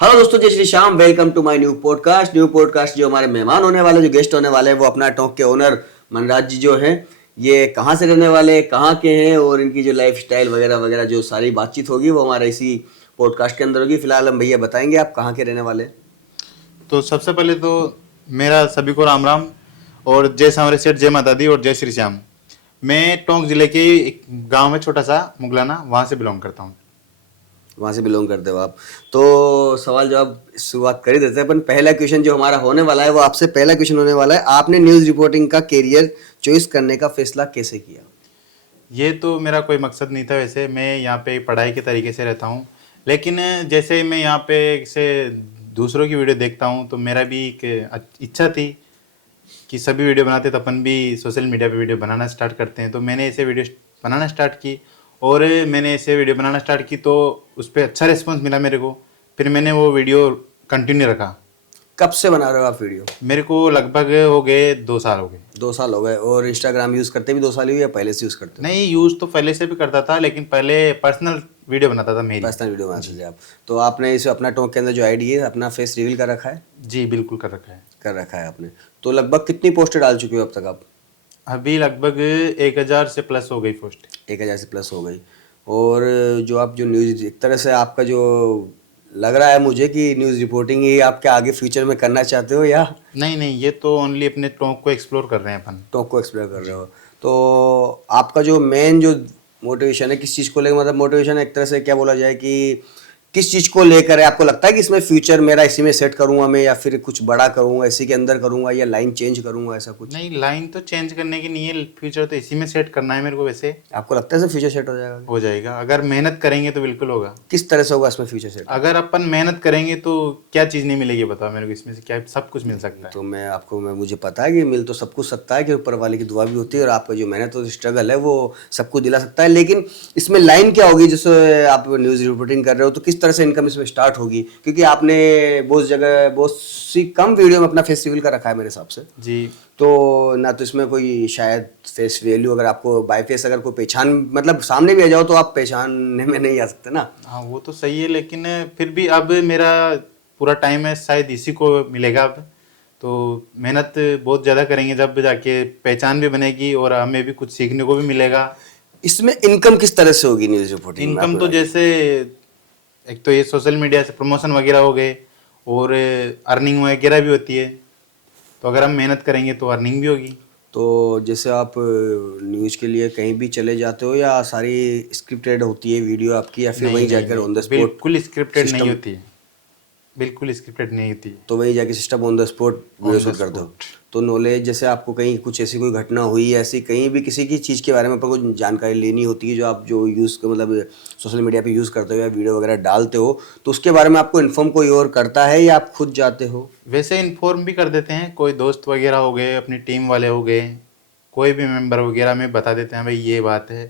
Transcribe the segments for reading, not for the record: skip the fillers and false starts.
Hello दोस्तों, जय Shri Shyam. Welcome to my new podcast. जो हमारे मेहमान होने वाले, जो गेस्ट होने वाले हैं, वो अपना टॉक के ओनर मनराज जी जो हैं, ये कहाँ से रहने वाले, कहाँ के हैं और इनकी जो लाइफ स्टाइल वगैरह वगैरह जो सारी बातचीत होगी वो हमारे इसी पॉडकास्ट के अंदर होगी। फिलहाल हम भैया बताएंगे आप कहाँ के रहने वाले हैं। तो सबसे पहले तो मेरा सभी को राम राम और जय सांवरे सेठ, जय माता दी और जय श्री श्याम। मैं टोंक जिले के एक गांव है छोटा सा मुगलाना, वहां से बिलोंग करता हूँ। वहाँ से बिलोंग करते हो आप, तो सवाल जवाब शुरुआत कर ही देते हैं। अपन पहला क्वेश्चन जो हमारा होने वाला है वो आपसे पहला क्वेश्चन होने वाला है, आपने न्यूज़ रिपोर्टिंग का कैरियर चॉइस करने का फैसला कैसे किया। ये तो मेरा कोई मकसद नहीं था, वैसे मैं यहाँ पे पढ़ाई के तरीके से रहता हूँ। लेकिन जैसे मैं यहाँ पे से दूसरों की वीडियो देखता हूँ तो मेरा भी एक इच्छा थी कि सभी वीडियो बनाते तो अपन भी सोशल मीडिया पे वीडियो बनाना स्टार्ट करते हैं। तो मैंने ऐसे वीडियो बनाना स्टार्ट की और मैंने ऐसे वीडियो बनाना स्टार्ट की तो उस पर अच्छा रिस्पॉन्स मिला मेरे को। फिर मैंने वो वीडियो कंटिन्यू रखा। कब से बना रहे हो आप वीडियो। मेरे को लगभग हो गए 2 साल हो गए। 2 साल हो गए। और इंस्टाग्राम यूज़ करते भी 2 साल ही हुए या पहले से यूज़ करते हो। नहीं, यूज़ तो पहले से भी करता था, लेकिन पहले पर्सनल वीडियो बनाता था मेरी। पर्सनल वीडियो बनाते थे आप, तो आपने इस अपना टॉक के अंदर जो आईडी है अपना फेस रिवील कर रखा है। जी बिल्कुल कर रखा है। कर रखा है आपने। तो लगभग कितनी पोस्टें डाल चुके हो अब तक आप। अभी लगभग 1000 से प्लस हो गई पोस्ट। 1000 से प्लस हो गई। और जो आप जो न्यूज़, एक तरह से आपका जो लग रहा है मुझे कि न्यूज़ रिपोर्टिंग ही आपके आगे फ्यूचर में करना चाहते हो, या नहीं नहीं, ये तो ओनली अपने टोंक को एक्सप्लोर कर रहे हैं अपन। टॉक को एक्सप्लोर कर रहे हो। तो आपका जो मेन जो मोटिवेशन है किस चीज़ को लेकर, मतलब मोटिवेशन एक तरह से क्या बोला जाए कि किस चीज़ को लेकर है, आपको लगता है कि इसमें फ्यूचर मेरा इसी में सेट करूंगा मैं, या फिर कुछ बड़ा करूंगा इसी के अंदर करूंगा, या लाइन चेंज करूंगा, ऐसा कुछ। नहीं, लाइन तो चेंज करने की नहीं है, फ्यूचर तो इसी में सेट करना है मेरे को। वैसे आपको लगता है फ्यूचर सेट हो जाएगा। हो जाएगा, अगर मेहनत करेंगे तो बिल्कुल होगा। किस तरह से होगा इसमें फ्यूचर सेट। अगर अपन मेहनत करेंगे तो क्या चीज़ नहीं मिलेगी बताओ मेरे को, इसमें से क्या सब कुछ मिल सकता है। तो मैं मुझे पता है कि मिल तो सब कुछ सकता है, कि ऊपर वाले की दुआ भी होती है और आपका जो मेहनत और स्ट्रगल है वो सब कुछ दिला सकता है। लेकिन इसमें लाइन क्या होगी, जैसे आप न्यूज़ रिपोर्टिंग कर रहे हो तो किस तरह से इनकम इसमें स्टार्ट होगी, क्योंकि आपने बहुत जगह बहुत सी कम वीडियो में अपना फेस रिवील का रखा है मेरे हिसाब से। जी। तो ना तो इसमें कोई शायद फेस वैल्यू, अगर आपको बाय फेस अगर कोई पहचान, मतलब सामने भी आ जाओ तो आप पहचानने में नहीं आ सकते ना। हाँ वो तो सही है, लेकिन फिर भी अब मेरा पूरा टाइम है शायद इसी को मिलेगा अब। तो मेहनत बहुत ज़्यादा करेंगे जब जाके पहचान भी बनेगी और हमें भी कुछ सीखने को भी मिलेगा। इसमें इनकम किस तरह से होगी न्यूज़ रिपोर्टिंग में इनकम आपको तो लगा? जैसे एक तो ये सोशल मीडिया से प्रमोशन वगैरह हो गए और अर्निंग वगैरह भी होती है। तो अगर हम मेहनत करेंगे तो अर्निंग भी होगी। तो जैसे आप न्यूज़ के लिए कहीं भी चले जाते हो, या सारी स्क्रिप्टेड होती है वीडियो आपकी, या फिर नहीं वहीं नहीं जाकर नहीं, ऑन द स्पॉट बिल्कुल स्क्रिप्टेड नहीं सिस्टम, होती है। बिल्कुल स्क्रिप्टेड नहीं होती है। तो वहीं जाके system on the spot video on the shoot करते हो। स्पॉट। तो नॉलेज, जैसे आपको कहीं कुछ ऐसी कोई घटना हुई, ऐसी कहीं भी किसी की चीज़ के बारे में आपको कुछ जानकारी लेनी होती है, जो आप जो यूज़ मतलब सोशल मीडिया पे यूज़ करते हो या वीडियो वगैरह डालते हो, तो उसके बारे में आपको इन्फॉर्म कोई और करता है या आप खुद जाते हो। वैसे इन्फॉर्म भी कर देते हैं, कोई दोस्त वगैरह हो गए, अपनी टीम वाले हो गए, कोई भी मेंबर वगैरह में बता देते हैं भाई ये बात है,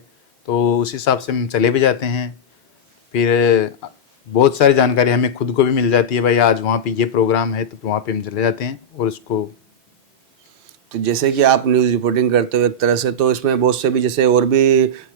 तो उस हिसाब से हम चले भी जाते हैं। फिर बहुत सारी जानकारी हमें खुद को भी मिल जाती है, भाई आज वहाँ पे ये प्रोग्राम है, तो वहाँ पे हम चले जाते हैं और उसको। तो जैसे कि आप न्यूज़ रिपोर्टिंग करते हो एक तरह से, तो इसमें बहुत से भी जैसे और भी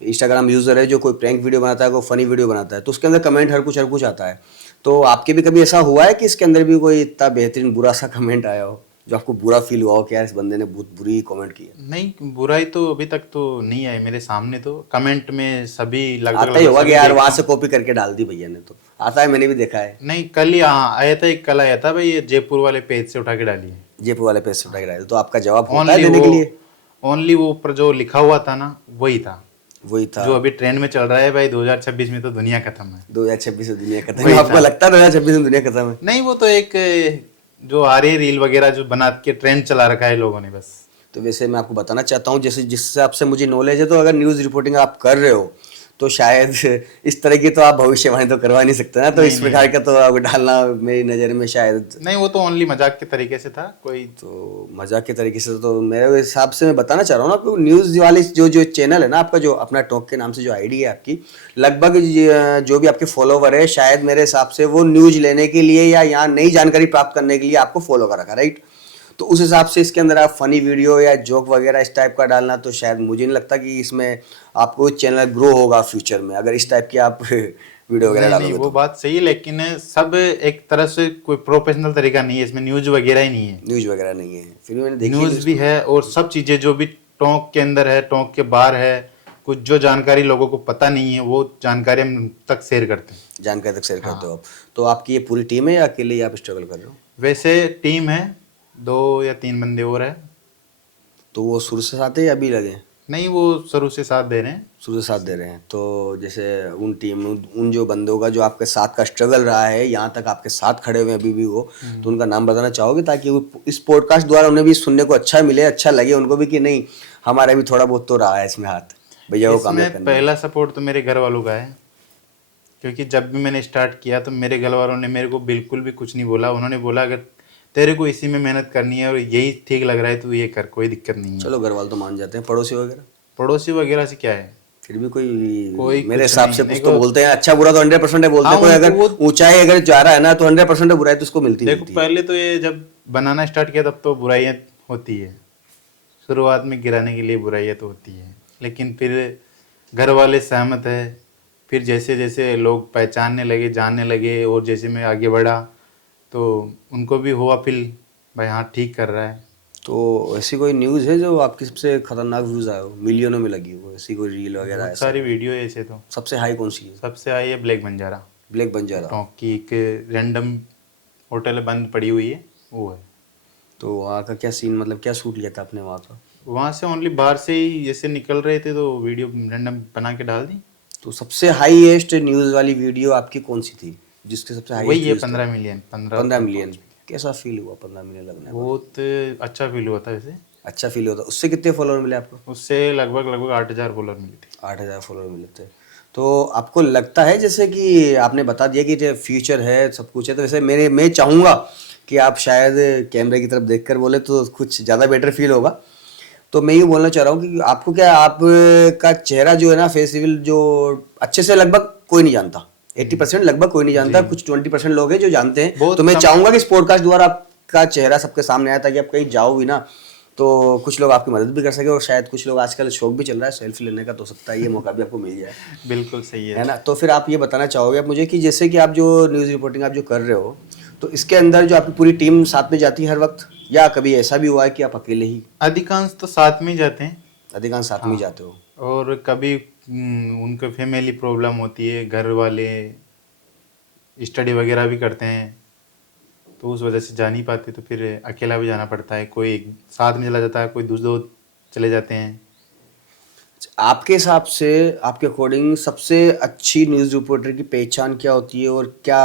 इंस्टाग्राम यूज़र है जो कोई प्रैंक वीडियो बनाता है, कोई फनी वीडियो बनाता है, तो उसके अंदर कमेंट हर कुछ आता है। तो आपके भी कभी ऐसा हुआ है कि इसके अंदर भी कोई इतना बेहतरीन बुरा सा कमेंट आया हो जो आपको बुरा फील हुआ हो कि यार इस बंदे ने बहुत बुरी कमेंट की है। नहीं, बुराई तो अभी तक तो नहीं आई मेरे सामने। तो कमेंट में सभी लगभग आता ही लगभग होगा सभी कि यार देखता वहां हूँ। से कॉपी करके डाल दी भैया ने, तो आता है, मैंने भी देखा है। नहीं, कल ही हाँ आया था, एक कल आया था भाई, ये जयपुर वाले पेज से उठा के डाली है। जयपुर वाले पे से उठा के डाल दी, तो आपका जवाब होता है ओनली देने वो के लिए। ओनली वो ऊपर जो लिखा हुआ था ना वही था। वही था। जो अभी ट्रेंड में चल रहा है भाई, 2026 में तो दुनिया खत्म है। 2026 में दुनिया खत्म वही है, आपको था। लगता है 2026 में दुनिया खत्म है। नहीं, वो तो एक जो आ रही रील वगैरह जो बना के ट्रेंड चला रखा है लोगों ने बस। तो वैसे मैं आपको बताना चाहता हूँ, जैसे जिस हिसाब से मुझे नॉलेज है, तो अगर न्यूज़ रिपोर्टिंग आप कर रहे हो तो शायद इस तरह की तो आप भविष्यवाणी तो करवा नहीं सकते ना, तो नहीं, इस नहीं, प्रकार का तो आप डालना मेरी नज़र में शायद। नहीं, वो तो ओनली मजाक के तरीके से था कोई। तो मजाक के तरीके से, तो मेरे हिसाब से मैं बताना चाह रहा हूँ ना कि न्यूज़ वाली जो जो चैनल है ना आपका, जो अपना टॉक के नाम से जो आईडी है आपकी, लगभग जो भी आपके फॉलोवर है, शायद मेरे हिसाब से वो न्यूज़ लेने के लिए या यहाँ नई जानकारी प्राप्त करने के लिए आपको फॉलो कर रखा, राइट। तो उस हिसाब से इसके अंदर आप फनी वीडियो या जोक वगैरह इस टाइप का डालना, तो शायद मुझे नहीं लगता कि इसमें आपको चैनल ग्रो होगा फ्यूचर में, अगर इस टाइप की आप वीडियो वगैरह नहीं नहीं डालोगे वो तो। बात सही है, लेकिन सब एक तरह से कोई प्रोफेशनल तरीका नहीं है, इसमें न्यूज वगैरह ही नहीं है। न्यूज वगैरह नहीं है, फिर भी मैंने देखी है न्यूज न्यूज भी तो। है और सब चीजें जो भी टोंक के अंदर है, टोंक के बाहर है, कुछ जो जानकारी लोगों को पता नहीं है वो जानकारी हम तक शेयर करते हैं। जानकारी तक शेयर हाँ। करते हो आप। तो आपकी ये पूरी टीम है या अकेले ही आप स्ट्रगल कर रहे हो? वैसे टीम है, 2 या 3 बंदे और है। तो वो शुरू से साथ है या अभी लगे? नहीं वो शुरू से साथ दे रहे हैं। शुरू से साथ दे रहे हैं। तो जैसे उन जो बंदों का जो आपके साथ का स्ट्रगल रहा है, यहाँ तक आपके साथ खड़े हुए हैं अभी भी वो, तो उनका नाम बताना चाहोगे ताकि वो इस पॉडकास्ट द्वारा उन्हें भी सुनने को अच्छा मिले, अच्छा लगे उनको भी कि नहीं हमारा भी थोड़ा बहुत तो रहा है इसमें हाथ भैया को कामयाब इसमें करने में। पहला सपोर्ट तो मेरे घर वालों का है, क्योंकि जब भी मैंने स्टार्ट किया तो मेरे घर वालों ने मेरे को बिल्कुल भी कुछ नहीं बोला। उन्होंने बोला अगर तेरे को इसी में मेहनत करनी है और यही ठीक लग रहा है तो ये कर, कोई दिक्कत नहीं है। चलो घर वाले तो मान जाते हैं, पड़ोसी वगैरह पड़ोसी वगैरह से क्या है, फिर भी कोई कोई मेरे कुछ हिसाब नहीं से है। कुछ देखो तो बोलते हैं, अच्छा बुरा तो 100% है बोलते हैं। हाँ, कोई उनको अगर वो- ऊंचाई अगर जा रहा है ना तो 100% बुराई तो उसको मिलती ही देखो मिलती है। पहले तो ये जब बनाना स्टार्ट किया तब तो बुराइयां होती है, शुरुआत में गिराने के लिए बुराइयां तो होती है, लेकिन फिर घर वाले सहमत है। फिर जैसे जैसे लोग पहचानने लगे, जानने लगे, और जैसे मैं आगे बढ़ा तो उनको भी हुआ फील भाई हाँ ठीक कर रहा है। तो ऐसी कोई न्यूज़ है जो आपकी सबसे खतरनाक व्यूज आए हो, मिलियनों में लगी हो, ऐसी कोई रील वगैरह बहुत ऐसा? सारी वीडियो है ऐसे तो। सबसे हाई कौन सी है? सबसे आई है ब्लैक बंजारा, ब्लैक बंजारा। टोंक की एक रैंडम होटल बंद पड़ी हुई है वो है। तो वहाँ का क्या सीन, मतलब क्या शूट लिया था आपने वहाँ का? वहाँ से ओनली बाहर से ही जैसे निकल रहे थे तो वीडियो रैंडम बना के डाल दी। तो सबसे हाईएस्ट न्यूज़ वाली वीडियो आपकी कौन सी थी जिसके सबसे हाईएस्ट वही है व्यूज थे? 15 मिलियन, 15 मिलियन। कैसा फील हुआ 15 मिलियन लगने में? बहुत अच्छा फील हुआ था वैसे। अच्छा फील होता। उससे कितने फॉलोअर मिले आपको? उससे लगभग लगभग 8,000 फॉलोअर मिले थे। 8,000 फॉलोअर मिले थे। तो आपको लगता है जैसे कि आपने बता दिया कि फ्यूचर है सब कुछ है, तो वैसे मैं चाहूँगा कि आप शायद कैमरे की तरफ देखकर बोले तो कुछ ज़्यादा बेटर फील होगा। तो मैं ये बोलना चाह रहा हूँ कि आपको क्या, आपका चेहरा जो है ना, फेस रिवील जो अच्छे से लगभग कोई नहीं जानता, 80% लगभग कोई नहीं जानता, कुछ 20% लोग हैं जो जानते हैं। बहुत तो मैं कम। चाहूंगा कि इस पॉडकास्ट द्वारा आपका चेहरा सबके सामने आया ताकि आप कहीं जाओ भी ना तो कुछ लोग आपकी मदद भी कर सके, और शायद कुछ लोग आजकल शौक भी चल रहा है सेल्फी लेने का, तो हो सकता है ये मौका भी आपको मिल जाए, बिल्कुल सही है है। ना? तो फिर आप ये बताना चाहोगे आप मुझे कि जैसे कि आप जो न्यूज़ रिपोर्टिंग आप जो कर रहे हो, तो इसके अंदर जो आपकी पूरी टीम साथ में जाती है हर वक्त, या कभी ऐसा भी हुआ है कि आप अकेले ही? अधिकांश तो साथ में ही जाते हैं। अधिकांश साथ में ही जाते हो। और कभी उनके फैमिली प्रॉब्लम होती है, घर वाले स्टडी वगैरह भी करते हैं तो उस वजह से जा नहीं पाते, तो फिर अकेला भी जाना पड़ता है। कोई साथ में चला जाता है, कोई दूसरे चले जाते हैं। आपके हिसाब से, आपके अकॉर्डिंग सबसे अच्छी न्यूज़ रिपोर्टर की पहचान क्या होती है और क्या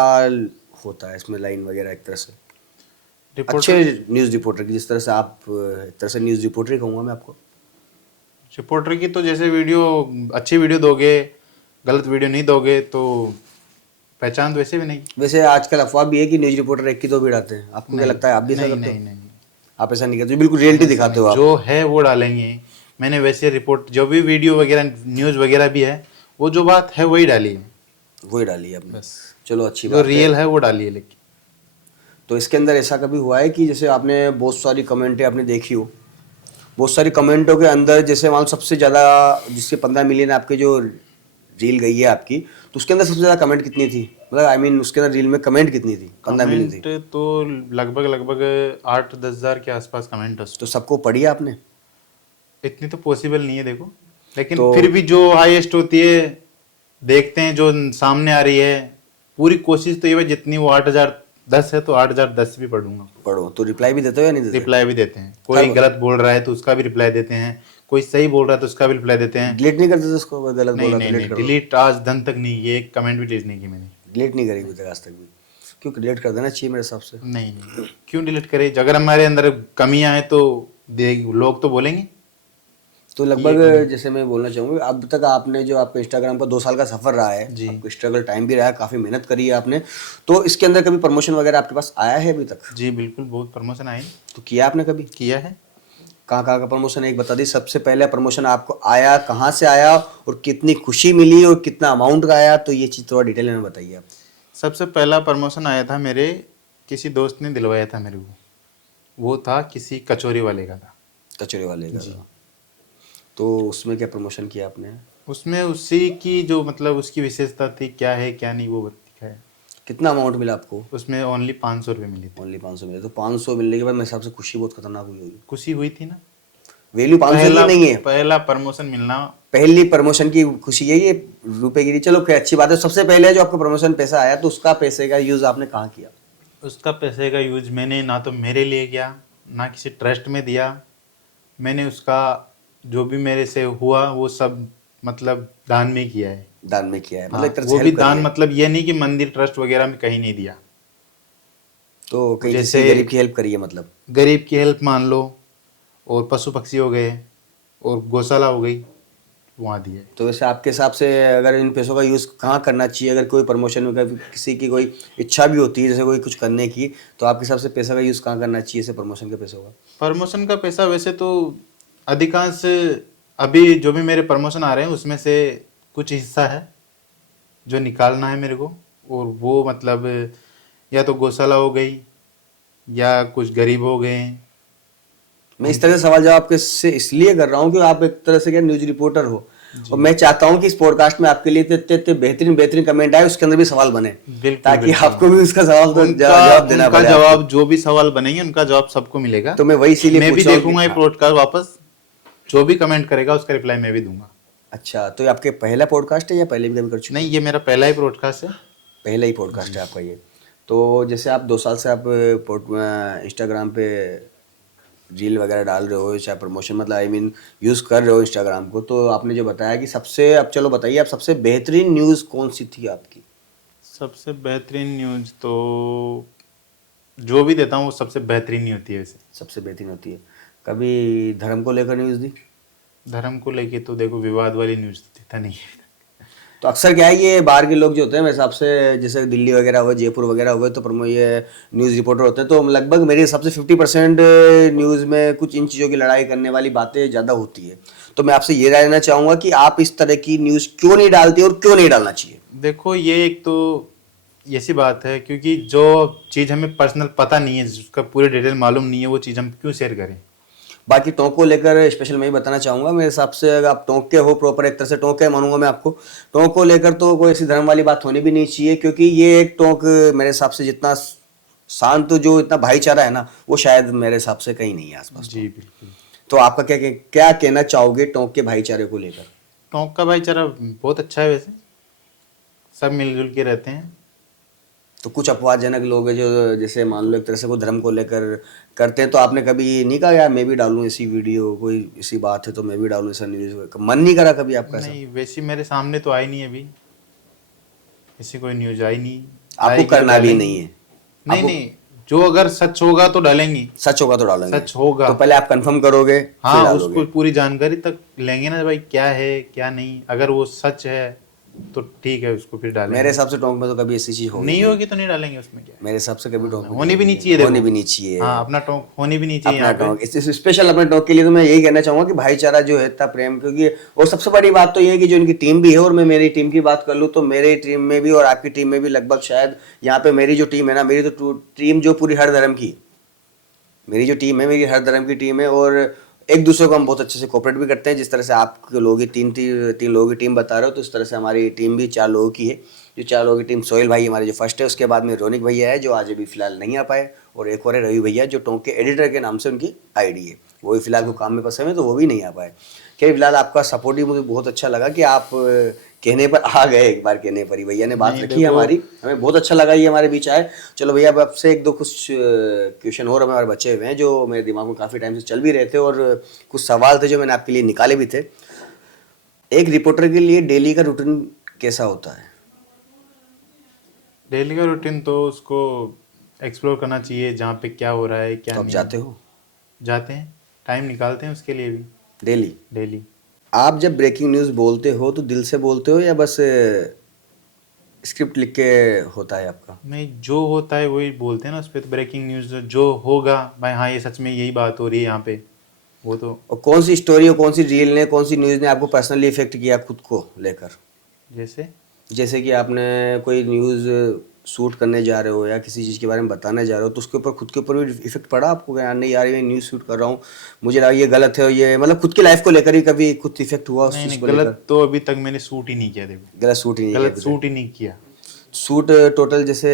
होता है इसमें लाइन वगैरह एक तरह से? अच्छे रिपोर्टर न्यूज़ रिपोर्टर की, जिस तरह से आप एक तरह से न्यूज़ रिपोर्टर ही कहूँगा मैं आपको। रिपोर्टर की तो जैसे वीडियो, अच्छी वीडियो दोगे, गलत वीडियो नहीं दोगे तो पहचान तो वैसे भी नहीं। वैसे आजकल अफवाह भी है कि न्यूज़ रिपोर्टर एक की दो भी डालते हैं, आपको क्या लगता है, आप भी ऐसा नहीं करते हो? नहीं नहीं, आप ऐसा नहीं करते, बिल्कुल रियलिटी दिखाते हो आप। जो है वो डालेंगे। मैंने वैसे रिपोर्ट जो भी वीडियो वगैरह न्यूज़ वगैरह भी है वो जो बात है वही डाली है, वही डाली है आपने। बस चलो अच्छी जो बात है। रियल है वो डाली है। लेकिन तो इसके अंदर ऐसा कभी हुआ है कि जैसे आपने बहुत सारी कमेंटें आपने देखी हो, बहुत सारी कमेंटों के अंदर जैसे मान लो सबसे ज़्यादा जिसके 15 मिलियन आपके जो रील गई है आपकी, तो उसके अंदर सबसे ज़्यादा कमेंट कितनी थी, मतलब आई मीन उसके अंदर रील में कमेंट कितनी थी? 15 मिलियन थी कमेंट तो लगभग लगभग 8-10 हज़ार के आसपास कमेंट है उस तो सबको पढ़ी आपने? पे। इतनी तो पॉसिबल नहीं है देखो, लेकिन तो फिर भी जो हाईएस्ट होती है देखते हैं, जो सामने आ रही है। पूरी कोशिश तो ये है जितनी वो 8,010 है तो 8,010 भी पढ़ूंगा। पढ़ो तो रिप्लाई भी देते हो या नहीं देते? रिप्लाई भी देते हैं, कोई हाँ। गलत बोल रहा है तो उसका भी रिप्लाई देते हैं, कोई सही बोल रहा है तो उसका भी रिप्लाई देते हैं। डिलीट नहीं करते थे उसको, अगर गलत नहीं बोला नहीं तो डिलीट नहीं, कर दो? डिलीट आज दिन तक नहीं, ये एक कमेंट भी डिलीट नहीं की मैंने। डिलीट नहीं करेगी अभी तक आज तक भी? क्योंकि डिलीट कर देना चाहिए मेरे हिसाब से। नहीं नहीं, क्यों डिलीट करे? अगर हमारे अंदर कमियां हैं तो लोग तो बोलेंगे। तो लगभग जैसे मैं बोलना चाहूँगा, अब तक आपने जो आपका इंस्टाग्राम का 2 साल का सफर रहा है, जी। आपको स्ट्रगल टाइम भी रहा है, काफ़ी मेहनत करी है आपने, तो इसके अंदर कभी प्रमोशन वगैरह आपके पास आया है अभी तक? जी बिल्कुल, बहुत प्रमोशन आए, तो किया आपने कभी? किया है। कहाँ कहाँ का प्रमोशन है एक बता दी, सबसे पहले प्रमोशन आपको आया कहाँ से आया और कितनी खुशी मिली और कितना अमाउंट का आया, तो ये चीज़ थोड़ा डिटेल में बताइए आप। सबसे पहला प्रमोशन आया था मेरे किसी दोस्त ने दिलवाया था मेरे को, वो था किसी कचौरी वाले का था। कचौरी वाले का था। तो उसमें क्या प्रमोशन किया आपने? उसमें उसी की जो मतलब उसकी विशेषता थी, क्या है क्या नहीं, वो दिखाया। कितना अमाउंट मिला आपको? उसमें ओनली 500 रुपये मिली थी। ओनली 500 मिले, तो 500 मिलने के बाद मेरे हिसाब से खुशी बहुत खतरनाक हुई होगी। खुशी हुई थी ना। वैल्यू 500 की पहला नहीं है, पहला प्रमोशन मिलना। पहली प्रमोशन की खुशी है ये, रुपए की नहीं। चलो खैर अच्छी बात है। सबसे पहले जो आपको प्रमोशन पैसा आया तो उसका पैसे का यूज आपने कहाँ किया? उसका पैसे का यूज मैंने ना तो मेरे लिए किया, ना किसी ट्रस्ट में दिया। मैंने उसका जो भी मेरे से हुआ वो सब मतलब दान में किया है। दान में किया है, मतलब हाँ, एक तरह से वो भी हेल्प करी दान है। मतलब ये नहीं कि मंदिर ट्रस्ट वगैरह में कहीं नहीं दिया। तो कहीं जैसे किसी गरीब की हेल्प करी है मतलब। गरीब की हेल्प मान लो, और पशु पक्षी हो गए, और गौशाला हो गई, वहाँ दिए। तो वैसे आपके हिसाब से अगर इन पैसों का यूज़ कहाँ करना चाहिए? अगर कोई प्रमोशन में कभी किसी की कोई इच्छा भी होती है जैसे कोई कुछ करने की, तो आपके हिसाब से पैसा का यूज़ कहाँ करना चाहिए ऐसे प्रमोशन के पैसों का? प्रमोशन का पैसा वैसे तो अधिकांश अभी जो भी मेरे प्रमोशन आ रहे हैं उसमें से कुछ हिस्सा है जो निकालना है मेरे को, और वो मतलब या तो गौशाला हो गई या कुछ गरीब हो गए। मैं इस तरह से सवाल जवाब आपके से इसलिए कर रहा हूँ कि आप एक तरह से क्या न्यूज रिपोर्टर हो, और मैं चाहता हूँ कि इस पॉडकास्ट में आपके लिए इतने इतने बेहतरीन बेहतरीन कमेंट आए, उसके अंदर भी सवाल बने, बिल्कुल ताकि बिल्कुल। आपको भी उसका सवाल का जवाब देना उनका पड़े जवाब, आपको। जो भी सवाल बनेंगे उनका जवाब सबको मिलेगा। तो मैं वही इसीलिए मैं भी पूछ रहा हूँ देखूंगा कि ये पॉडकास्ट वापस, जो भी कमेंट करेगा उसका रिप्लाई मैं भी दूंगा। अच्छा, तो ये आपके पहला पॉडकास्ट है या पहले भी कभी कर चुके हैं? नहीं, ये मेरा पहला ही पॉडकास्ट है। पहला ही पॉडकास्ट है आपका ये। तो जैसे आप 2 साल से आप इंस्टाग्राम पे रील वगैरह डाल रहे हो, चाहे प्रमोशन मतलब आई मीन यूज़ कर रहे हो इंस्टाग्राम को, तो आपने जो बताया कि सबसे, अब चलो बताइए आप सबसे बेहतरीन न्यूज़ कौन सी थी आपकी? सबसे बेहतरीन न्यूज़ तो जो भी देता हूँ वो सबसे बेहतरीन ही होती है वैसे। सबसे बेहतरीन होती है। कभी धर्म को लेकर न्यूज़ दी? धर्म को लेके तो देखो विवाद वाली न्यूज़ तो देता नहीं है। तो अक्सर क्या है, ये बाहर के लोग जो होते हैं मेरे हिसाब से, जैसे दिल्ली वगैरह हुए, जयपुर वगैरह हुए, तो प्रमो ये न्यूज़ रिपोर्टर होते हैं, तो लगभग मेरे हिसाब से 50% न्यूज़ में कुछ इन चीज़ों की लड़ाई करने वाली बातें ज़्यादा होती है। तो मैं आपसे ये राय लेना चाहूँगा कि आप इस तरह की न्यूज़ क्यों नहीं डालते और क्यों नहीं डालना चाहिए? देखो ये एक तो ऐसी बात है, क्योंकि जो चीज़ हमें पर्सनल पता नहीं है, जिसका पूरे डिटेल मालूम नहीं है, वो चीज़ हम क्यों शेयर करें। बाकी टोंक को लेकर स्पेशल मैं ही बताना चाहूँगा, मेरे हिसाब से अगर आप टोंक के हो प्रॉपर, एक तरह से टोंक के मानूंगा मैं आपको, टोंक को लेकर तो कोई ऐसी धर्म वाली बात होनी भी नहीं चाहिए, क्योंकि ये एक टोंक मेरे हिसाब से जितना शांत, जो इतना भाईचारा है ना, वो शायद मेरे हिसाब से कहीं नहीं है आसपास। जी बिल्कुल। तो आपका क्या क्या कहना चाहोगे टोंक के भाईचारे को लेकर? टोंक का भाईचारा बहुत अच्छा है वैसे, सब मिलजुल के रहते हैं। तो कुछ अपवादजनक लोग हैं जो जैसे मान लो एक तरह से कोई धर्म को लेकर करते हैं, तो आपने कभी नहीं कहा यार मैं भी डालूं ऐसी वीडियो, कोई ऐसी बात है तो मैं भी डालूं ऐसा न्यूज़, मन नहीं करा कभी आपका ऐसा? नहीं, वैसी मेरे सामने तो आई नहीं अभी, ऐसी कोई न्यूज़ आई नहीं। आपको आएगी तो करना भी डालेंगे। नहीं है? नहीं आपको नहीं, जो अगर सच होगा तो डालेंगे। सच होगा तो डालेंगे? सच होगा। तो पहले आप कंफर्म करोगे फिर हाँ, डालोगे? उसको पूरी जानकारी तक लेंगे ना भाई, क्या है क्या नहीं। अगर वो सच है तो ठीक है, उसको फिर डालेंगे। मेरे हिसाब से टोंक में तो कभी ऐसी चीज होगी नहीं होगी तो नहीं डालेंगे, उसमें क्या है। मेरे हिसाब से कभी टोंक में होनी भी नहीं चाहिए, होनी देखो। भी नहीं चाहिए। हाँ, अपना टोंक होनी भी नहीं चाहिए अपना यहाँ पे। टोंक इस स्पेशल अपने टोंक के लिए तो मैं यही कहना चाहूंगा कि भाईचारा जो है इतना प्रेम, क्योंकि और सबसे बड़ी बात तो ये है कि जो इनकी टीम भी है, और मैं मेरी टीम की बात कर लूँ तो मेरी टीम में भी और आपकी टीम में भी लगभग शायद यहाँ पे मेरी जो टीम है ना, मेरी तो टीम जो पूरी हर धर्म की, मेरी जो टीम है मेरी हर धर्म की टीम है, और एक दूसरे को हम बहुत अच्छे से कोऑपरेट भी करते हैं। जिस तरह से आप लोगों की तीन लोगों की टीम बता रहे हो, तो इस तरह से हमारी टीम भी 4 लोगों की है। जो 4 लोगों की टीम, सोहेल भाई हमारे जो फर्स्ट है, उसके बाद में रोनिक भैया है जो आज अभी फिलहाल नहीं आ पाए, और एक और है रवि भैया जो टोंक के एडिटर के नाम से उनकी आईडी है, वो भी फिलहाल को काम में फंसे हुए तो वो भी नहीं आ पाए। क्या फिलहाल आपका सपोर्ट ही मुझे बहुत अच्छा लगा कि आप कहने पर आ गए, एक बार कहने पर ही भैया ने बात नहीं, रखी देखो। हमारी, हमें बहुत अच्छा लगा ये हमारे बीच आए। चलो भैया अब आपसे एक दो कुछ क्वेश्चन और हमारे बचे हुए हैं जो मेरे दिमाग में काफ़ी टाइम से चल भी रहे थे, और कुछ सवाल थे जो मैंने आपके लिए निकाले भी थे। एक रिपोर्टर के लिए डेली का रूटीन कैसा होता है? डेली का रूटीन तो उसको एक्सप्लोर करना चाहिए, जहाँ पे क्या हो रहा है क्या तो आप नहीं। जाते हो जाते हैं, टाइम निकालते हैं उसके लिए भी। डेली? डेली। आप जब ब्रेकिंग न्यूज़ बोलते हो तो दिल से बोलते हो या बस स्क्रिप्ट लिख के होता है आपका? नहीं, जो होता है वही बोलते हैं ना उस पर। तो ब्रेकिंग न्यूज़ जो होगा भाई, हाँ ये सच में यही बात हो रही है यहाँ पे, वो तो। और कौन सी स्टोरी और कौन सी रील ने, कौन सी न्यूज़ ने आपको पर्सनली इफेक्ट किया खुद को लेकर? जैसे जैसे कि आपने कोई न्यूज़ शूट करने जा रहे हो या किसी चीज़ के बारे में बताने जा रहे हो तो उसके ऊपर खुद के ऊपर भी इफेक्ट पड़ा आपको कि यार नहीं यार ये न्यूज़ शूट कर रहा हूँ, मुझे लगा ये गलत है, ये मतलब खुद की लाइफ को लेकर ही कभी कुछ इफेक्ट हुआ उस नहीं चीज़ नहीं, को लेकर? गलत तो अभी तक मैंने शूट ही नहीं किया। देखो, गलत शूट ही नहीं गलत किया शूट ही नहीं किया। शूट टोटल जैसे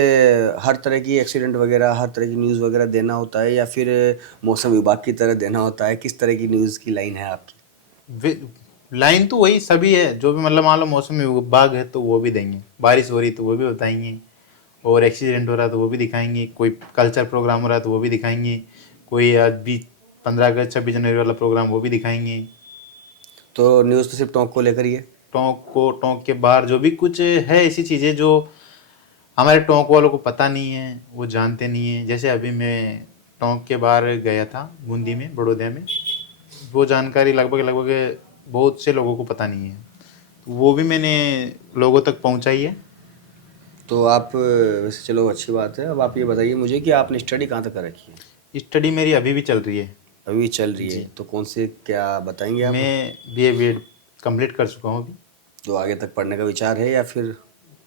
हर तरह की एक्सीडेंट वगैरह हर तरह की न्यूज़ वगैरह देना होता है या फिर मौसम विभाग की तरह देना होता है, किस तरह की न्यूज़ की लाइन है आपकी? लाइन तो वही सभी है, जो भी मतलब मान लो मौसम विभाग है तो वो भी देंगे, बारिश हो रही तो वो भी बताएंगे, और एक्सीडेंट हो रहा है तो वो भी दिखाएंगे, कोई कल्चर प्रोग्राम हो रहा है तो वो भी दिखाएंगे, कोई आज भी 15 अगस्त 26 जनवरी वाला प्रोग्राम वो भी दिखाएंगे। तो न्यूज़ तो सिर्फ टोंक को लेकर ही है? टोंक के बाहर जो भी कुछ है ऐसी चीज़ें जो हमारे टोंक वालों को पता नहीं है, वो जानते नहीं है। जैसे अभी मैं टोंक के बाहर गया था, बूंदी में, बड़ौदा में, वो जानकारी लगभग बहुत से लोगों को पता नहीं है, तो वो भी मैंने लोगों तक पहुंचाई है। तो आप वैसे चलो अच्छी बात है। अब आप ये बताइए मुझे कि आपने स्टडी कहाँ तक कर रखी है? स्टडी मेरी अभी भी चल रही है। अभी भी चल रही है, तो कौन से क्या बताएंगे आप? मैं BA B.Ed कंप्लीट कर चुका हूँ अभी। तो आगे तक पढ़ने का विचार है या फिर?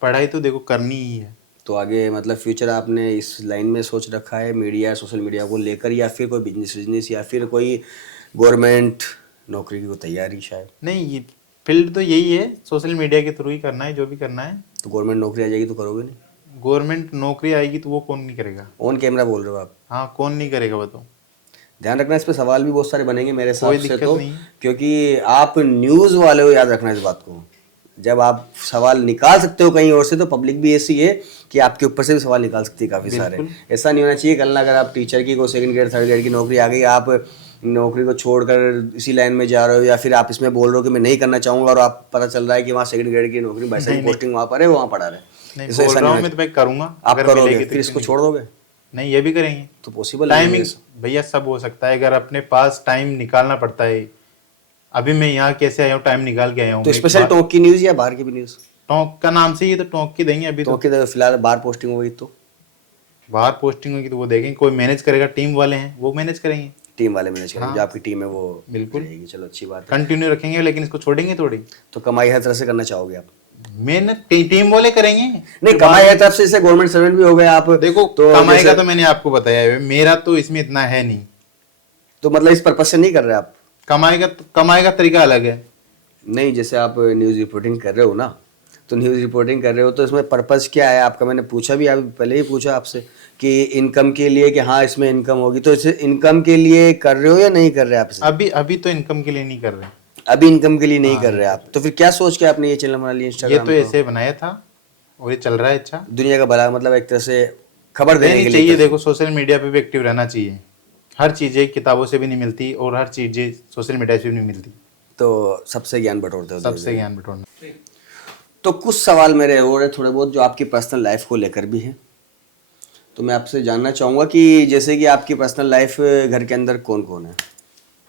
पढ़ाई तो देखो करनी ही है। तो आगे मतलब फ्यूचर आपने इस लाइन में सोच रखा है मीडिया सोशल मीडिया को लेकर या फिर कोई बिजनेस या फिर कोई गवर्नमेंट नौकरी की कोई तैयारी शायद? नहीं, ये फील्ड तो यही है, सोशल मीडिया के थ्रू ही करना है जो भी करना है। तो गवर्नमेंट नौकरी आ जाएगी तो करोगे नहीं? गवर्नमेंट नौकरी आएगी तो वो कौन नहीं करेगा? ऑन कैमरा बोल रहे हो आप? हाँ, कौन नहीं करेगा बताओ। ध्यान रखना, इस पे सवाल भी बहुत सारे बनेंगे मेरे हिसाब कोई से दिक्कत तो, नहीं है। क्योंकि आप न्यूज़ वाले हो, याद रखना इस बात को। जब आप सवाल निकाल सकते हो कहीं और से तो पब्लिक भी ऐसी है कि आपके ऊपर से भी सवाल निकाल सकती है काफ़ी सारे। ऐसा नहीं होना चाहिए कल ना अगर आप टीचर की कोई सेकंड ग्रेड थर्ड ग्रेड की नौकरी आ गई, आप नौकरी को छोड़कर इसी लाइन में जा रहे हो या फिर आप इसमें बोल रहे हो कि मैं नहीं करना चाहूँगा और आप पता चल रहा है कि वहाँ सेकंड ग्रेड की नौकरी वैसे ही पोस्टिंग वहाँ पर है, वहाँ पड़ा रहे। नहीं, ऐसा बोल ऐसा रहा हूँ नहीं मैं तो भाई करूँगा। आप अगर करोगे मिलेगी तो फिर इसको क्यों छोड़ दोगे? नहीं, ये भी करेंगे। तो पॉसिबल नहीं है टाइमिंग मेरे भैया सब हो सकता है, अगर अपने पास टाइम निकालना पड़ता है। अभी मैं यहाँ कैसे आया हूँ, टाइम निकाल के आया हूँ। तो स्पेशल टोंक की न्यूज़ या बाहर की भी न्यूज़? टोंक का नाम से ही तो टोंक की देंगे। अभी तो टोंक की फिलहाल बाहर पोस्टिंग हो गई तो बाहर पोस्टिंग होगी तो वो देखेंगे, कोई मैनेज करेगा, टीम वाले हैं वो मैनेज करेंगे। टीम वाले मैनेज करेंगे, हाँ। जो आपकी टीम है वो बिल्कुल रहेगी। चलो अच्छी बात है। कंटिन्यू रखेंगे, लेकिन इसको छोड़ेंगे थोड़ी। तो कमाई हर तरह से करना चाहोगे आप? मेहनत टीम वाले करेंगे। नहीं, कमाई हर तरफ से, जैसे गवर्नमेंट सर्वेंट भी हो गए आप। देखो तो कमाई का जैसे- तो मैंने आपको बताया है, मेरा तो इसमें इतना है नहीं। तो मतलब इस पर्पज से नहीं कर रहे आप? कमाई का तरीका अलग है। नहीं, जैसे आप न्यूज़ रिपोर्टिंग कर रहे हो ना, तो न्यूज़ रिपोर्टिंग कर रहे हो तो इसमें पर्पस क्या है आपका? मैंने पूछा भी, आप पहले ही पूछा आपसे कि इनकम के लिए, कि हाँ इसमें इनकम होगी, तो इसे इनकम के लिए कर रहे हो या नहीं कर रहे आप इसे? अभी तो इनकम के लिए नहीं कर रहे। अभी इनकम के लिए नहीं कर रहे आप, तो फिर क्या सोच के आपने ये चैनल बना लिया ये इंस्टाग्राम तो ऐसे बनाया था और ये चल रहा है। अच्छा, दुनिया का भला, मतलब एक तरह से खबर देने के नहीं लिए चाहिए। कर- देखो सोशल मीडिया पे भी एक्टिव रहना चाहिए। हर चीज़ें किताबों से भी नहीं मिलती और हर चीज़ें सोशल मीडिया से भी नहीं मिलती। तो सबसे ज्ञान बटोरते हो सबसे ज्ञान बटोरना। तो कुछ सवाल मेरे और है थोड़े बहुत जो आपकी पर्सनल लाइफ को लेकर भी हैं। तो मैं आपसे जानना चाहूँगा कि जैसे कि आपकी पर्सनल लाइफ घर के अंदर कौन कौन है?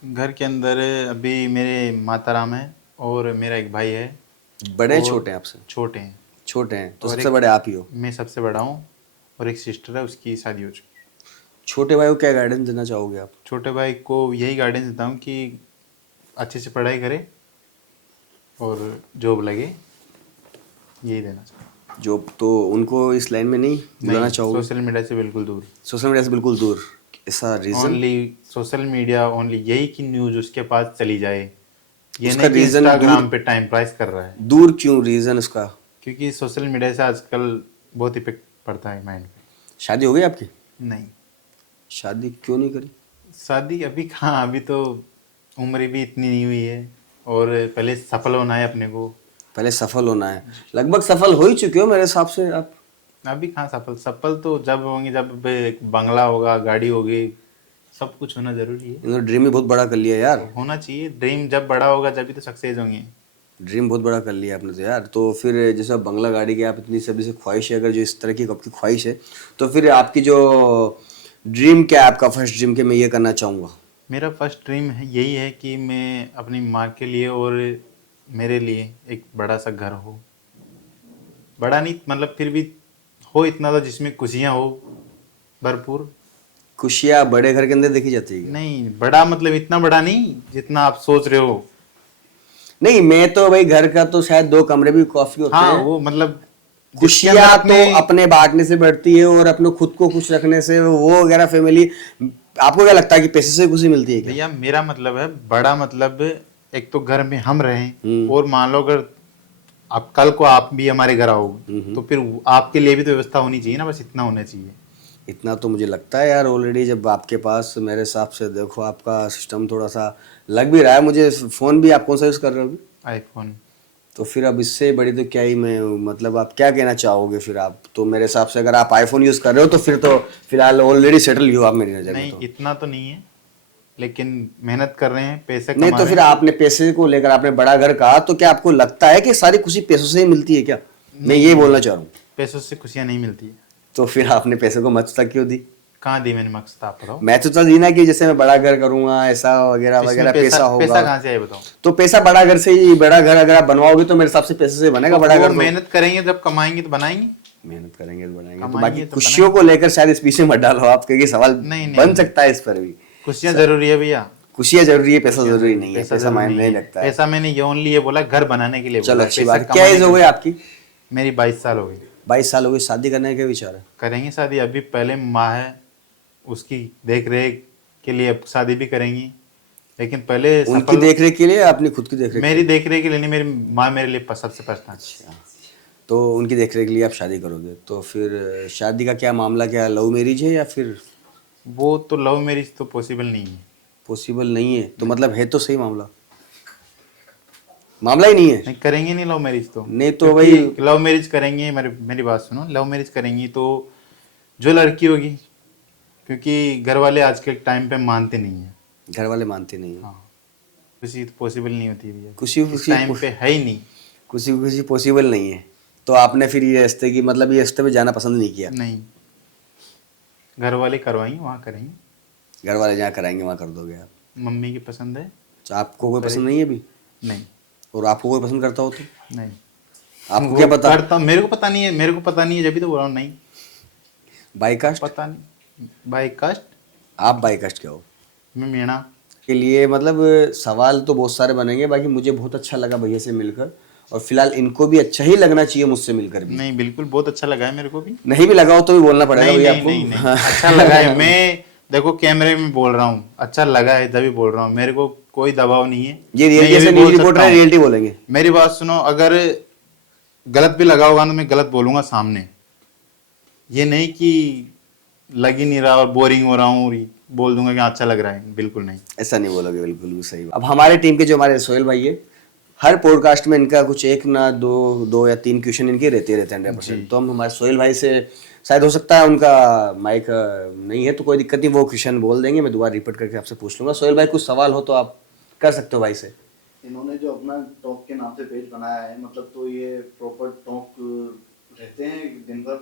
घर के अंदर अभी मेरे माता राम है और मेरा एक भाई है। बड़े हैं और छोटे हैं आपसे? छोटे हैं। छोटे हैं, तो और सबसे एक- बड़े आप ही हो? मैं सबसे बड़ा हूँ और एक सिस्टर है, उसकी शादी हो चुकी। छोटे भाई को क्या गाइडेंस देना चाहोगे आप? छोटे भाई को यही गाइडेंस देता हूँ कि अच्छे से पढ़ाई करे और जॉब लगे, यही देना चाहता हूँ। जो तो उनको इस लाइन में नहीं बुलाना नहीं, चाहोगे? सोशल मीडिया से बिल्कुल दूर। सोशल मीडिया से बिल्कुल दूर, ऐसा reason? Only social media, only यही कि न्यूज़ उसके पास चली जाए। ये उसका नहीं कि reason इंस्टाग्राम दूर- पे टाइम पास कर रहा है। दूर क्यों, रीजन उसका? क्योंकि सोशल मीडिया से आजकल बहुत इफेक्ट पड़ता है माइंड पे। शादी हो गई आपकी? नहीं, शादी क्यों नहीं करी? शादी अभी कहाँ, अभी तो उम्र भी इतनी नहीं हुई है और पहले सफल होना है अपने को। पहले सफल होना है, लगभग सफल हो ही चुके हो मेरे हिसाब से आप। अभी कहाँ सफल तो जब होंगे, जब बंगला होगा, गाड़ी होगी, सब कुछ होना जरूरी है। इन्होंने ड्रीम ही बहुत बड़ा कर लिया यार। होना चाहिए ड्रीम, जब बड़ा होगा जब भी तो सक्सेस होंगे। ड्रीम बहुत बड़ा कर लिया आपने तो यार। तो फिर जैसे आप बंगला गाड़ी की आप इतनी सभी से ख्वाहिश है, अगर जो इस तरह की आपकी ख्वाहिश है, तो फिर आपकी जो ड्रीम क्या है आपका, फर्स्ट ड्रीम के मैं ये करना चाहूँगा? मेरा फर्स्ट ड्रीम है, यही है कि मैं अपनी माँ के लिए और मेरे लिए एक बड़ा सा घर हो। बड़ा नहीं मतलब फिर भी हो इतना तो जिसमें खुशियाँ हो भरपूर। खुशियाँ बड़े घर के अंदर देखी जाती है? नहीं, बड़ा मतलब इतना बड़ा नहीं जितना आप सोच रहे हो। नहीं, मैं तो भाई घर का तो शायद 2 कमरे भी काफी होते हाँ, हैं। वो मतलब जिसके अंदर खुशियाँ तो अपने अपने बांटने से बढ़ती है और अपने खुद को खुश रखने से वो वगैरह फैमिली। आपको क्या लगता है कि पैसे से खुशी मिलती है क्या? भैया मेरा मतलब है बड़ा मतलब, एक तो घर में हम रहें हम्म। और मान लो अगर आप कल को आप भी हमारे घर आओगे तो फिर आपके लिए भी तो व्यवस्था होनी चाहिए ना, बस इतना होना चाहिए। इतना तो मुझे लगता है यार ऑलरेडी, जब आपके पास मेरे हिसाब से देखो आपका सिस्टम थोड़ा सा लग भी रहा है मुझे। फ़ोन भी आप कौन सा यूज़ कर रहे हो अभी? आईफोन। तो फिर अब इससे बड़ी तो क्या ही मैं, मतलब आप क्या कहना चाहोगे फिर? आप तो मेरे हिसाब से अगर आप आईफोन यूज़ कर रहे हो तो फिर तो फिलहाल ऑलरेडी सेटल ही हो आप मेरी नज़र में नहीं तो। इतना तो नहीं है, लेकिन मेहनत कर रहे हैं, पैसे नहीं कमा तो रहे फिर हैं। आपने पैसे को लेकर आपने बड़ा घर कहा, तो क्या आपको लगता है कि सारी खुशी पैसों से ही मिलती है क्या? मैं नहीं ये नहीं, बोलना चाह रहा हूँ। पैसों से खुशियाँ नहीं मिलती है। तो फिर आपने पैसे को मत तक क्यों दी? कहाँ दी मैंने मकसद, आप बताओ। मैं तो दी ना कि जैसे मैं बड़ा घर करूंगा ऐसा वगैरह इसमें वगैरह पैसा पैसा पैसा होगा। कहाँ से आए बताओ। तो पैसा बड़ा घर से ही, बड़ा घर अगर आप बनवाओगे तो मेरे हिसाब से पैसे से बनेगा तो बड़ा वो घर तो। मेहनत करेंगे जब कमाएंगे तो बनाएंगे। मेहनत करेंगे तो बनाएंगे, तो बाकी कमाएंगे तो खुशियों को बनाएंगे। लेकर शायद इस पीछे मत डालो आप, क्योंकि सवाल नहीं नहीं बन नहीं, सकता है इस पर भी। खुशियाँ जरूरी है भैया। खुशियाँ जरूरी है, पैसा खुशियाँ जरूरी जरूरी, नहीं है, पैसा पैसा जरूरी मायने नहीं नहीं है। लगता है। पैसा मैंने ये ओनली ये बोला घर बनाने के लिए चलो बोला, अच्छी पैसा बात है। क्या कमाने एज के हो गई लिए। आपकी? मेरी 22 साल हो गई। 22 साल हो गई, शादी करने के विचार है? करेंगे शादी, अभी पहले माँ है उसकी देख रेख के लिए अब शादी भी करेंगी, लेकिन पहले उनकी सफल। देख रेख के लिए या अपनी खुद की देख रेख के मेरी लिए? देख रेख के लिए नहीं, मेरी माँ मेरे लिए सबसे परेशान। तो उनकी देख रेख के लिए आप शादी करोगे, तो फिर शादी का क्या मामला, क्या लव मैरिज है या फिर? वो तो लव मैरिज तो पॉसिबल नहीं है। पॉसिबल नहीं है तो मतलब है तो सही मामला, मामला ही नहीं है। नहीं करेंगे नहीं लव मैरिज तो। नहीं तो क्योंकि भाई, लव मैरिज करेंगे, मेरी बात सुनो, लव मैरिज करेंगी तो जो लड़की होगी, क्योंकि घर वाले आज के टाइम पे मानते नहीं है। घर वाले मानते नहीं हैं। हाँ, खुशी तो पॉसिबल नहीं होती भैया, खुशी इस खुशी टाइम पे है ही नहीं। खुशी खुशी पॉसिबल नहीं है। तो आपने फिर ये रिश्ते की, मतलब ये रिश्ते में जाना पसंद नहीं किया? नहीं, घर वाले करवाएंगे वहाँ करेंगे। घर वाले जहाँ कराएंगे वहाँ कर दोगे आप? मम्मी की पसंद है। तो आपको कोई पसंद करेंगे। नहीं है अभी? नहीं और आपको कोई पसंद करता हो तो? नहीं, आपको वो क्या पता? करता, मेरे को पता नहीं है, मेरे को पता नहीं है, जब भी तो बोल रहा हूँ नहीं। By caste? पता नहीं, बाई कास्ट। आप बाई कास्ट क्या हो? मैं मीणा। के लिए मतलब सवाल तो बहुत सारे बनेंगे, बाकी मुझे बहुत अच्छा लगा भैया से मिलकर, और फिलहाल इनको भी अच्छा ही लगना चाहिए मुझसे मिलकर भी। नहीं बिल्कुल बहुत अच्छा लगा है मेरे को भी। नहीं भी लगा हो तो भी बोलना पड़ेगा नहीं भैया नहीं आपको। नहीं नहीं, अच्छा लगा है। मैं देखो कैमरे में बोल रहा हूँ, अच्छा लगा है तभी बोल रहा हूँ, मेरे को कोई दबाव नहीं है। ये मैं रियलिटी ये से भी न्यूज बोल रिपोर्टर सकता है, हूँ। रियलिटी बोलेंगे। मेरी बात सुनो, अगर गलत भी लगा होगा तो मैं गलत बोलूंगा सामने, ये नहीं कि लग ही नहीं रहा और बोरिंग हो रहा हूँ और बोल दूंगा कि अच्छा लग रहा है, बिल्कुल नहीं। ऐसा नहीं बोलोगे, बिल्कुल भी सही। अब हमारे टीम के जो हमारे सोहेल भाई है, हर पॉडकास्ट में इनका कुछ एक ना दो या तीन क्वेश्चन इनके रहते हैं 100%। तो हम हमारे सोहेल भाई से, शायद हो सकता है उनका माइक नहीं है तो कोई दिक्कत नहीं, वो क्वेश्चन बोल देंगे, मैं दोबारा रिपीट करके आपसे पूछ लूंगा। सोहेल भाई कुछ सवाल हो तो आप कर सकते हो भाई से। इन्होंने जो अपना टॉक के नाम से पेज बनाया है, मतलब तो ये प्रॉपर टॉक रहते हैं दिन भर,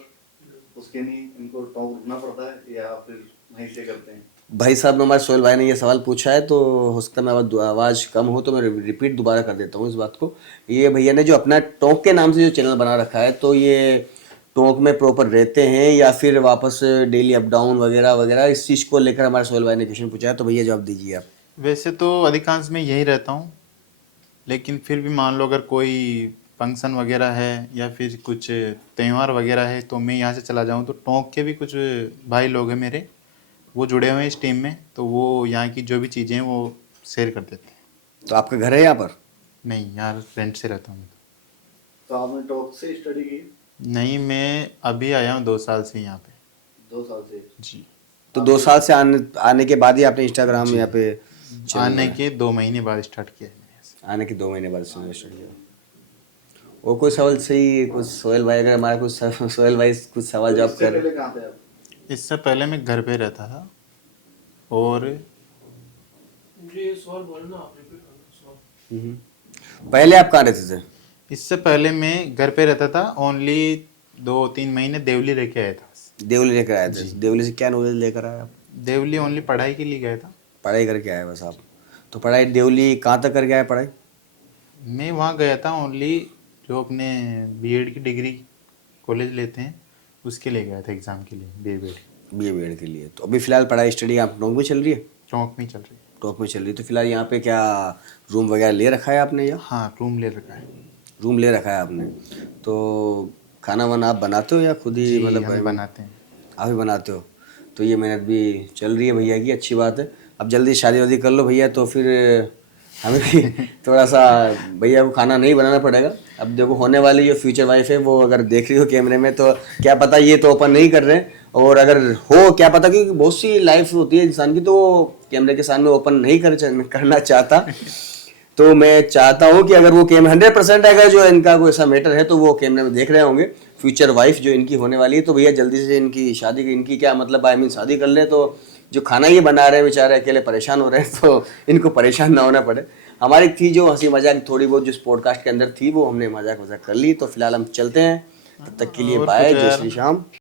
उसके नहीं इनको टॉक रुकना पड़ता है या फिर वहीं से करते हैं? भाई साहब ने, हमारे सोहेल भाई ने ये सवाल पूछा है, तो हो सकता है मैं आवाज़ कम हो तो मैं रिपीट दोबारा कर देता हूँ इस बात को। ये भैया ने जो अपना टॉक के नाम से जो चैनल बना रखा है, तो ये टॉक में प्रॉपर रहते हैं या फिर वापस डेली अप डाउन वगैरह वगैरह, इस चीज़ को लेकर हमारे सोहेल भाई ने क्वेश्चन पूछा है, तो भैया जवाब दीजिए आप। वैसे तो अधिकांश में यही रहता हूँ, लेकिन फिर भी मान लो अगर कोई फंक्शन वगैरह है या फिर कुछ त्यौहार वगैरह है तो मैं यहाँ से चला जाऊँ, तो टोंक के भी कुछ भाई लोग हैं मेरे, वो जुड़े हुए हैं इस टीम में, तो वो यहाँ की जो भी चीज़ें हैं वो शेयर कर देते हैं। तो आपका घर है यहाँ पर? नहीं, यहाँ रेंट से रहता हूँ मैं तो आपने टॉक से स्टडी की? तो। नहीं, मैं अभी आया हूँ 2 साल से यहाँ पे। 2 साल से? जी। तो 2 साल से आने के बाद ही आपने इंस्टाग्राम यहाँ पे आने के 2 महीने बाद स्टार्ट किया है मैंने यहाँ से। आने के 2 महीने बाद से स्टार्ट किया? और कोई सवाल सही कुछ सोहेल भाई, अगर हमारा कुछ सोहेल भाई कुछ सवाल जवाब इससे कर। पहले कहाँ थे आप? इससे पहले मैं घर पे रहता था, और पहले आप कहाँ रहते थे? इससे पहले मैं घर पे रहता था, ओनली 2-3 महीने देवली रह के आया था। देवली लेकर आए थे? देवली से क्या नॉलेज लेकर आए आप? देवली ओनली पढ़ाई के लिए गया था। पढ़ाई करके आए बस आप? तो पढ़ाई देवली कहाँ तक करके आए पढ़ाई? मैं वहाँ गया था ओनली जो अपने बीएड की डिग्री कॉलेज लेते हैं उसके लिए गया था, एग्ज़ाम के लिए, बीएड के लिए। तो अभी फिलहाल पढ़ाई स्टडी आप टोंक में चल रही है? चौक में चल रही है। टोंक में चल रही है। तो फिलहाल यहाँ पे क्या रूम वगैरह ले रखा है आपने? या हाँ, रूम ले रखा है। रूम ले रखा है आपने? तो खाना वाना आप बनाते हो या खुद ही जी, मतलब हम बनाते हैं। आप ही बनाते हो? तो ये मेहनत भी चल रही है भैया की, अच्छी बात है। अब जल्दी शादी वादी कर लो भैया, तो फिर हमें भी थोड़ा सा भैया को खाना नहीं बनाना पड़ेगा। अब देखो होने वाली जो फ्यूचर वाइफ है वो अगर देख रही हो कैमरे में, तो क्या पता ये तो ओपन नहीं कर रहे हैं, और अगर हो क्या पता, क्योंकि बहुत सी लाइफ होती है इंसान की तो वो कैमरे के सामने ओपन नहीं करना चाहता। तो मैं चाहता हूँ कि अगर वो कैमरा 100% अगर जो इनका कोई ऐसा मैटर है तो वो कैमरे में देख रहे होंगे, फ्यूचर वाइफ जो इनकी होने वाली है, तो भैया जल्दी से इनकी शादी, इनकी क्या मतलब आई मीन शादी कर ले, तो जो खाना ये बना रहे हैं बेचारे अकेले परेशान हो रहे हैं, तो इनको परेशान ना होना पड़े। हमारी थी जो हंसी मजाक थोड़ी बहुत जो इस पॉडकास्ट के अंदर थी वो हमने मजाक कर ली। तो फिलहाल हम चलते हैं, तब तक के लिए और बाय, कुछ जय यार। श्री श्याम।